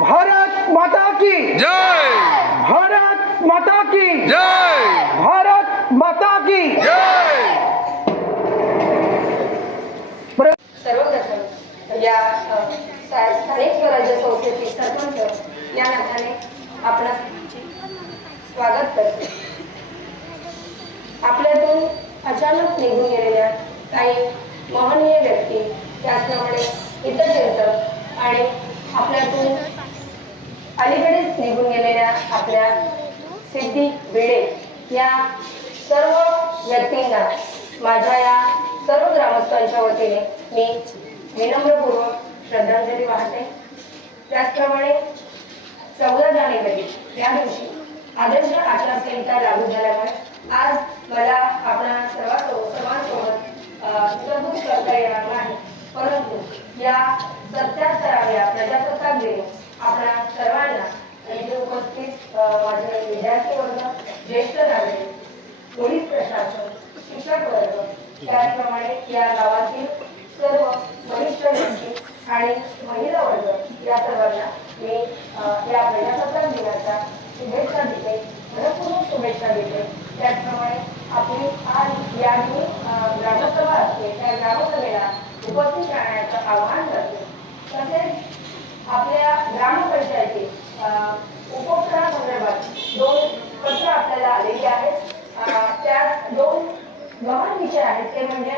भारत माता की। जय। भारत माता की। जय। भारत माता की। जय। सर्वप्रथम या अ, सा- स्थानिक स्वराज्य संस्थेतील सरपंच या नात्याने स्वागत करते. आपल्यातून अचानक निघून गेलेल्या काही महनीय व्यक्ती त्याचप्रमाणे हितचिंतक आणि आपल्यातून अलीकडेच निघून गेलेल्या आपल्या सिद्धी भिडे या सर्व व्यक्तींना माझ्या या सर्व ग्रामस्थांच्या वतीने मी विनम्रपूर्वक श्रद्धांजली वाहते. त्याचप्रमाणे चौदा जानेवारी या दिवशी आदर्श आचारसंहिता लागू झाल्यामुळे आज मला आपणा सर्वांसोबत सर्वांसोबत अ, करता येणार नाही. परंतु या सत्याहत्तराव्या प्रजासत्ताक दिनी आपल्या सर्वांना इथे उपस्थित माझे विद्यार्थी वर्ग ज्येष्ठ नागरिक पोलीस प्रशासन शिक्षक वर्ग त्याचप्रमाणे या गावातील सर्व वरिष्ठ व्यक्ती आणि महिला वर्ग या सर्वांना मी या प्रजासत्ताक दिनाच्या शुभेच्छा देते मनपूर्वक शुभेच्छा देते. त्याचप्रमाणे आपली आज या दिनी ग्रामसभा असते त्या ग्रामसभेला उपस्थित राहण्याचं आवाहन करते. तसेच आपल्या ग्रामपंचायती उपक्रम उपक्रमासंदर्भात दोन पत्र आपल्याला आलेली आहेत. त्यात दोन गहन विषय आहेत. ते म्हणजे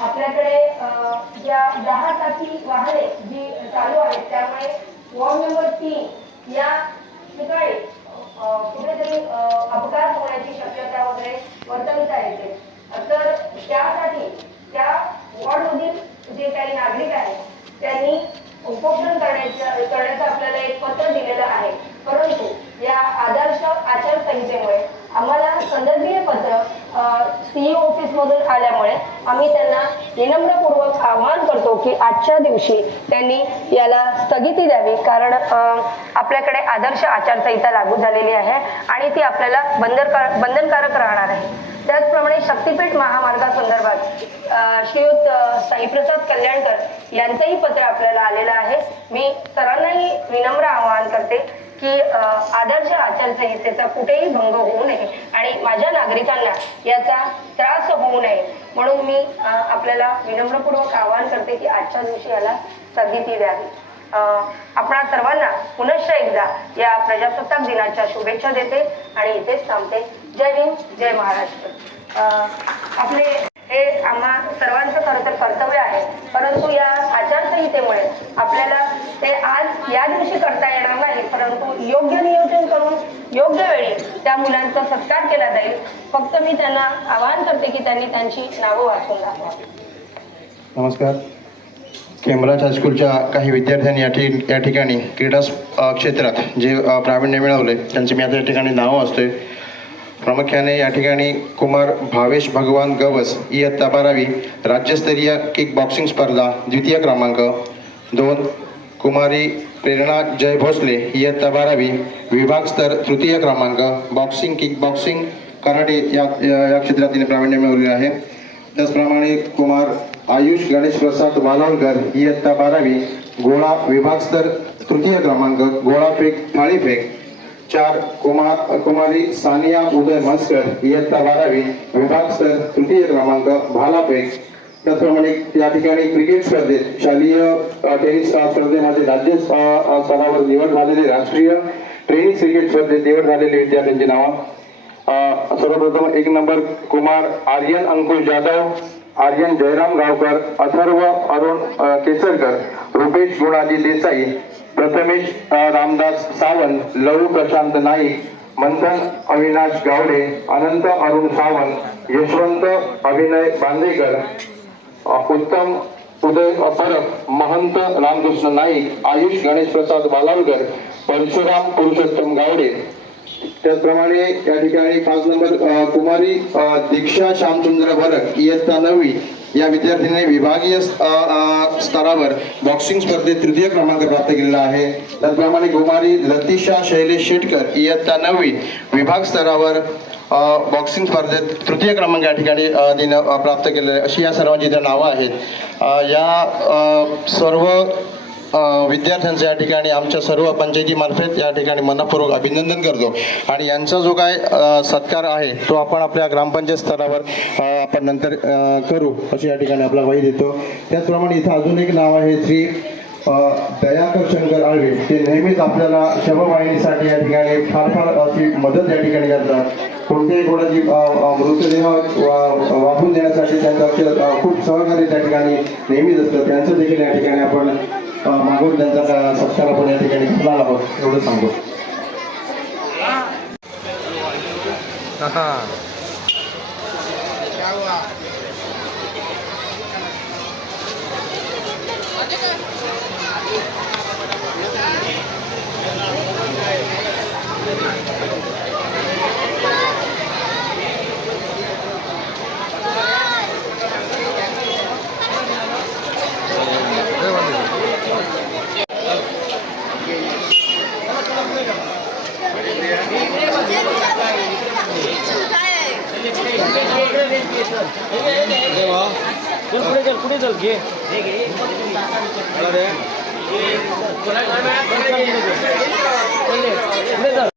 आपल्याकडे ज्या दहा चाकी वाहने जी चालू आहेत त्यामुळे वॉर्ड नंबर तीन या ठिकाणी कुठेतरी अपघात होण्याची शक्यता वगैरे वर्तविता येते. तर त्यासाठी त्या वॉर्डमधील जे काही नागरिक आहेत त्यांनी उपोषण करण्याचं करण्याचं आपल्याला एक पत्र दिलेलं आहे. परंतु या आदर्श आचारसंहितेमुळे सीई ऑफिसमधून आल्यामुळे आम्ही त्यांना विनम्रपूर्वक आवाहन करतो की आजच्या दिवशी त्यांनी याला स्थगिती द्यावी. कारण आपल्याकडे आदर्श आचारसंहिता लागू झालेली आहे आणि ती आपल्याला बंधनकार बंधनकारक राहणार आहे. त्याचप्रमाणे शक्तीपीठ महामार्गासंदर्भात श्रीयुत साईप्रसाद कल्याणकर यांचंही पत्र आपल्याला आलेलं आहे. मी सर्वांनाही विनम्र आवाहन करते की आदर्श आचारसंहितेचा कुठेही भंग होऊ नये आणि माझ्या नागरिकांना याचा त्रास होऊ नये. म्हणून मी आपल्याला विनम्रपूर्वक आवाहन करते की आजच्या दिवशी याला स्थगिती द्यावी. आपणा सर्वांना पुनश्च एकदा या प्रजासत्ताक दिनाच्या शुभेच्छा देते आणि इथेच थांबते. जय हिंद जय महाराष्ट्र. आपले हे आम्हा सर्वांचं खरं तर कर्तव्य आहे. परंतु या आचारसंहितेमुळे आपल्याला या दिवशी करता येणार नाही. परंतु योग्य नियोजन करून योग्य वेळी त्या मुलांचा सत्कार केला जाईल. फक्त मी त्यांना आवाहन करते की त्यांनी त्यांची नावं वाचून दाखवावी नमस्कार. केमराज हायस्कूलच्या काही विद्यार्थ्यांनी या ठिक या ठिकाणी क्रीडा क्षेत्रात जे प्रावीण्य मिळवले त्यांचे मी आता या ठिकाणी नावं असतोय प्रामुख्याने या ठिकाणी कुमार भावेश भगवान गवस इयत्ता बारावी राज्यस्तरीय किक बॉक्सिंग स्पर्धा द्वितीय क्रमांक दोन कुमारी प्रेरणा जय भोसले इयत्ता बारावी विभाग स्तर, तृतीय क्रमांक बॉक्सिंग किक बॉक्सिंग कराटे या या क्षेत्रात तिने प्रावीण्य मिळवले आहे. त्याचप्रमाणे कुमार आयुष, गणेश प्रसाद वालावलकर इयत्ता बारावी गोळा विभागस्तर तृतीय क्रमांक गोळाफेक थाळीफेक चार, कुमार, कुमारी सानिया उदय मस्कर इयत्ता बारावी विभाग स्तर, तृतीय क्रमांक भालाफेक त्याचप्रमाणे या ठिकाणी क्रिकेट स्पर्धेत शालेय टेनिस स्पर्धेमध्ये राज्य स्तरावर निवड झालेले राष्ट्रीय टेनिस क्रिकेट स्पर्धेत निवड झालेले विद्यार्थ्यांची नावं. सर्वप्रथम एक नंबर कुमार आर्यन अंकुश जाधव आर्यन जयराम गावकर अथर्व अरुण केसरकर रुपेश गुणाजी देसाई प्रथमेश रामदास सावंत लहू प्रशांत नाईक मंथन अविनाश गावडे अनंत अरुण सावंत यशवंत अभिनय बांदेकर उत्तम उदय परब महंत रामकृष्ण नाईक आयुष गणेश प्रसाद बालावकर परशुराम पुरुषोत्तम गावडे. त्याचप्रमाणे या ठिकाणी पाच नंबर कुमारी दीक्षा श्यामचंद्र भरक इयत्ता नववी. या विद्यार्थ्यांनी विभागीय स्तरावर बॉक्सिंग स्पर्धेत तृतीय क्रमांक प्राप्त केलेला आहे. त्याचप्रमाणे कुमारी लतिशा शैलेश शेटकर इयत्ता नववी. विभाग स्तरावर बॉक्सिंग स्पर्धेत तृतीय क्रमांक या ठिकाणी अ, प्राप्त केलेलं आहे अशी या सर्वांची इथं नावं आहेत. या सर्व विद्यार्थ्यांचं या ठिकाणी आमच्या सर्व पंचायतीमार्फत या ठिकाणी मनपूर्वक अभिनंदन करतो. आणि यांचा जो काय सत्कार आहे तो आपण आपल्या ग्रामपंचायत स्तरावर आपण नंतर करू अशी या ठिकाणी आपला वाई देतो. त्याचप्रमाणे इथं अजून एक नाव आहे श्री दयाकर शंकर आळवे. ते नेहमीच आपल्याला शववाहिनीसाठी या ठिकाणी फार फार अशी मदत या ठिकाणी करतात. कोणत्याही कोणाची मृतदेह वा- देण्यासाठी त्यांचं खूप सहकार्य त्या ठिकाणी नेहमीच असतं. त्यांचं देखील या ठिकाणी आपण मागून त्यांचा सत्कार आपण या ठिकाणी करणार आहोत. एवढं सांगतो चल पुढे चल पुढे चल घे अरे पुढे चल